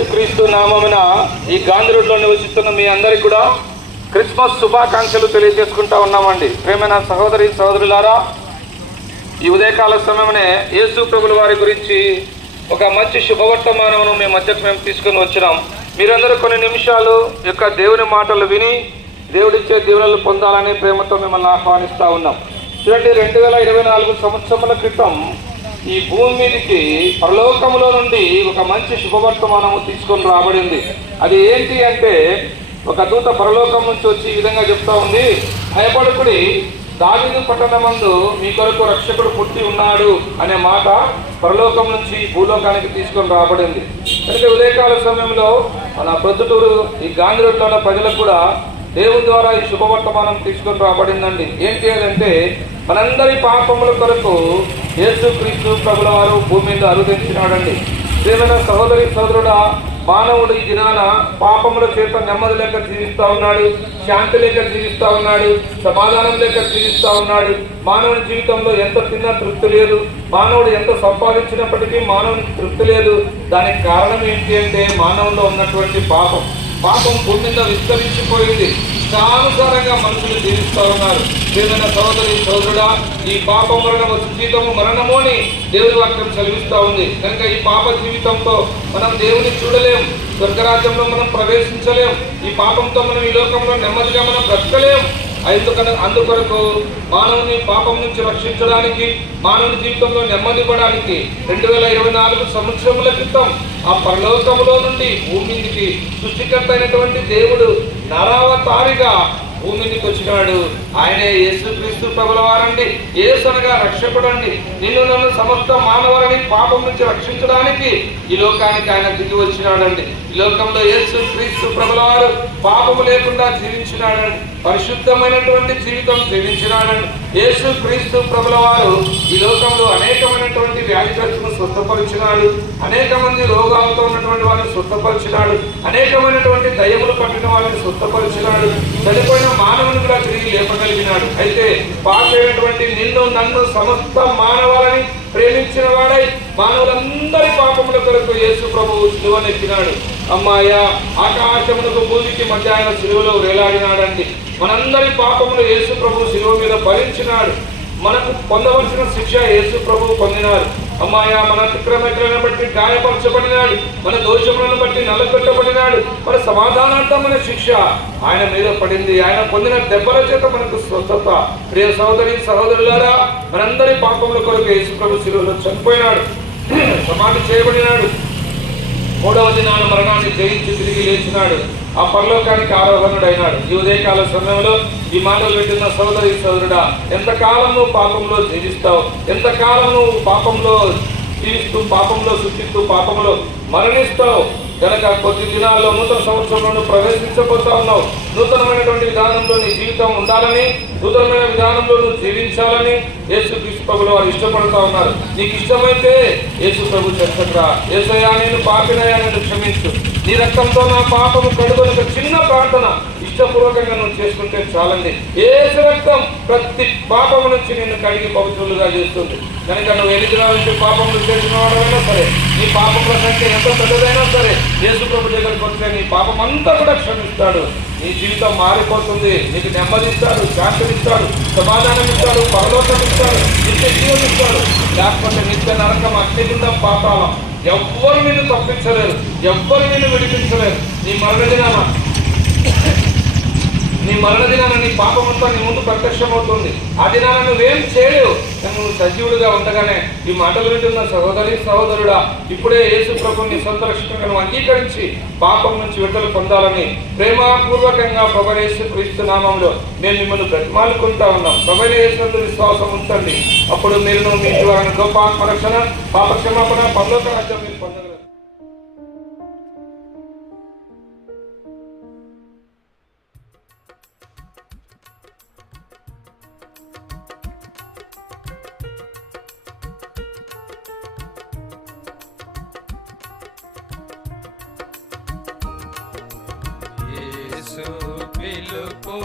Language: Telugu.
యేసుక్రీస్తు నామమున ఈ గాంధీ రోడ్లో నివసిస్తున్న మీ అందరికీ కూడా క్రిస్మస్ శుభాకాంక్షలు తెలియజేసుకుంటా ఉన్నామండి. ప్రేమైన సహోదరి సహోదరులారా, ఈ ఉదయకాల సమయమనే యేసు ప్రభుల వారి గురించి ఒక మంచి శుభవర్తమానమును మీ మధ్యకు మేము తీసుకొని వచ్చినాం. మీరందరూ కొన్ని నిమిషాలు యొక్క దేవుని మాటలు విని దేవుడిచ్చే దీవెనలు పొందాలని ప్రేమతో మిమ్మల్ని ఆహ్వానిస్తూ ఉన్నాం. చూడండి, 2024 సంవత్సరముల క్రితం ఈ భూమి మీదకి పరలోకములో నుండి ఒక మంచి శుభవర్తమానము తీసుకొని రాబడింది. అది ఏంటి అంటే, ఒక దూత పరలోకం నుంచి వచ్చి ఈ విధంగా చెప్తా ఉంది, భయపడుకుడి, దావీదు పట్టణమందు మీ కొరకు రక్షకుడు పుట్టి ఉన్నాడు అనే మాట పరలోకం నుంచి భూలోకానికి తీసుకొని రాబడింది. కనుక ఉదయకాల సమయంలో మన ప్రొద్దుటూరు ఈ గాంధీ రోడ్లో ఉన్న ప్రజలకు కూడా దేవుని ద్వారా ఈ శుభవర్తమానం తీసుకొని రాబడిందండి. ఏంటి అదంటే, మనందరి పాపముల కొరకు యేసుక్రీస్తు ప్రభుల వారు భూమి మీద అరుదించినాడండి. ప్రియమైన సహోదరి సహోదరుడా, మానవుడు ఈ దినాన పాపముల చేత నెమ్మది లేక జీవిస్తూ ఉన్నాడు, శాంతి లేక జీవిస్తూ ఉన్నాడు, సమాధానం లేక జీవిస్తూ ఉన్నాడు. మానవుని జీవితంలో ఎంత తిన్నా తృప్తి లేదు, మానవుడు ఎంత సంపాదించినప్పటికీ మానవునికి తృప్తి లేదు. దానికి కారణం ఏంటి అంటే, మానవుల్లో ఉన్నటువంటి పాపం భూమి మీద విస్తరించిపోయింది. ఇష్టానుసారంగా మనుషులు జీవిస్తూ ఉన్నారు. ప్రియమైన సహోదరి సహోదరుడా, ఈ పాపం వలన వచ్చే జీవితము మరణము అని దేవుని వాక్యం చదివిస్తూ ఉంది. కనుక ఈ పాప జీవితంతో మనం దేవుని చూడలేం, స్వర్గరాజ్యంలో మనం ప్రవేశించలేం. ఈ పాపంతో మనం ఈ లోకంలో నెమ్మదిగా మనం బ్రతకలేం. అందుకొరకు మానవుని పాపం నుంచి రక్షించడానికి, మానవుని జీవితంలో నెమ్మది పడడానికి 2024 సంవత్సరముల క్రితం ఆ పరలోకములో నుండి భూమికి సృష్టికర్త అయినటువంటి దేవుడు నరావతారిగా భూమికి వచ్చినాడు. ఆయనే యేసుక్రీస్తు ప్రభుల వారండి. యేసు అనగా రక్షకుడు అండి. నిన్ను నన్ను సమస్త మానవాళిని పాపం నుంచి రక్షించడానికి ఈ లోకానికి ఆయన దిగి వచ్చినాడండి. ఈ లోకంలో యేసుక్రీస్తు ప్రభుల వారు పాపము లేకుండా జీవించినాడండి, పరిశుద్ధమైనటువంటి జీవితం జీవించినాడండి. యేసుక్రీస్తు ప్రభుల వారు ఈ లోకంలో అనేకమైనటువంటి వ్యాధిగ్రస్తులను స్వస్థపరిచినాడు, అనేక మంది రోగాలతో ఉన్నటువంటి వారిని స్వస్థపరిచినాడు, అనేకమైనటువంటి దయ్యములు పట్టిన వారిని స్వస్థపరిచినాడు, చనిపోయిన మానవుని కూడా తిరిగి లేపగలిగినాడు. అయితే పాపైనటువంటి నిన్ను నన్ను సమస్త మానవాళిని ప్రేమించిన వాడై మానవులందరి పాపముల కొరకు యేసు ప్రభువు శిలువనెక్కినాడు. అమ్మాయ ఆకాశమునకు భూమికి మధ్య ఆయన శిలువలో వేలాడినాడండి. మనందరి పాపములు యేసు ప్రభువు శిలువ మీద భరించినాడు. మనకు పొందవలసిన శిక్ష యేసు ప్రభువు పొందినాడు. అమ్మాయ మన అతిక్రమలను బట్టి గాయపరచబడినాడు, మన దోషములను బట్టి నల్లగొట్టబడినాడు. మన సమాధానార్థమైన శిక్ష ఆయన మీద పడింది. ఆయన పొందిన దెబ్బల చేత మనకు స్వస్థత. ప్రియ సహోదరి సహోదరులారా, మనందరి పాపముల కొరకు యేసు ప్రభు శిలువలో చనిపోయినాడు, సమాధి చేయబడినాడు. 3వ దినాన మరణాన్ని జయించి తిరిగి లేచినాడు, ఆ పరలోకానికి ఆరోహణుడైనాడు. ఈ ఉదయకాల సమయంలో ఈ మాటలు వింటున్న సహోదరి సహోదరుడా, ఎంతకాలం నువ్వు పాపంలో జీవిస్తావు, ఎంతకాలం నువ్వు పాపంలో జీవిస్తూ పాపంలో సృష్టిస్తూ పాపంలో మరణిస్తావు. కనుక కొద్ది దినాల్లో నూతన సంవత్సరంలో ప్రవేశించబోతా ఉన్నావు. నూతనమైనటువంటి విధానంలో నీ జీవితం ఉండాలని, నూతనమైన విధానంలో నువ్వు జీవించాలని యేసుక్రీస్తు ప్రభువు వారు ఇష్టపడుతూ ఉన్నారు. నీకు ఇష్టమైతే యేసు ప్రభు చెంతరా, యేసయ్యా నేను పాపినయ్యా, నేను క్షమించు, నీ రక్తంతో నా పాపము కడుగొని ఒక చిన్న ప్రార్థన ఇష్టపూర్వకంగా నువ్వు చేసుకుంటే చాలండి. యేసు రక్తం ప్రతి పాపము నుంచి నిన్ను కడిగి పవిత్రులుగా చేస్తుంది. కనుక నువ్వు ఎన్ని దినాల నుంచి పాపములు చేసిన వాడైనా సరే, నీ పాపముల సంఖ్య ఎంత పెద్దదైనా సరే, యేసు ప్రభు దగ్గరికి వస్తే నీ పాపం అంతా కూడా క్షమిస్తాడు. నీ జీవితం మారిపోతుంది. నీకు నెమ్మదిస్తాడు, శాంతినిస్తాడు, సమాధానం ఇస్తాడు, పరలోకం ఇస్తాడు, నిత్య జీవం ఇస్తాడు. లేకపోతే నిత్య నరకం, అగ్నిగుండం, పాతాళం. ఎవ్వరు నిన్ను తప్పించలేరు, ఎవ్వరు నిన్ను విడిపించలేరు. నీ మరణ దినాన నీ పాపమంతా నీ ముందు ప్రత్యక్షమవుతుంది. ఆ దినాన నువ్వేం చేయలేవు. నువ్వు సజీవుడిగా ఉండగానే ఈ మాటలు వింటున్న సహోదరి సహోదరుడా, ఇప్పుడే యేసు ప్రభువుని సొంత రక్షకునిగా నువ్వు అంగీకరించి పాపం నుంచి విడుదల పొందాలని ప్రేమపూర్వకంగా ప్రభువైన యేసుక్రీస్తు నామములో మేము మిమ్మల్ని బ్రతిమాలుకుంటా ఉన్నాం. ప్రభువైన యేసునందు విశ్వాసం ఉంచండి. అప్పుడు మీరు మీ ద్వారా గొప్ప ఆత్మరక్షణ, పాప క్షమాపణ, పరలోక రాజ్యం మీరు పొందగలరు. పిలుపు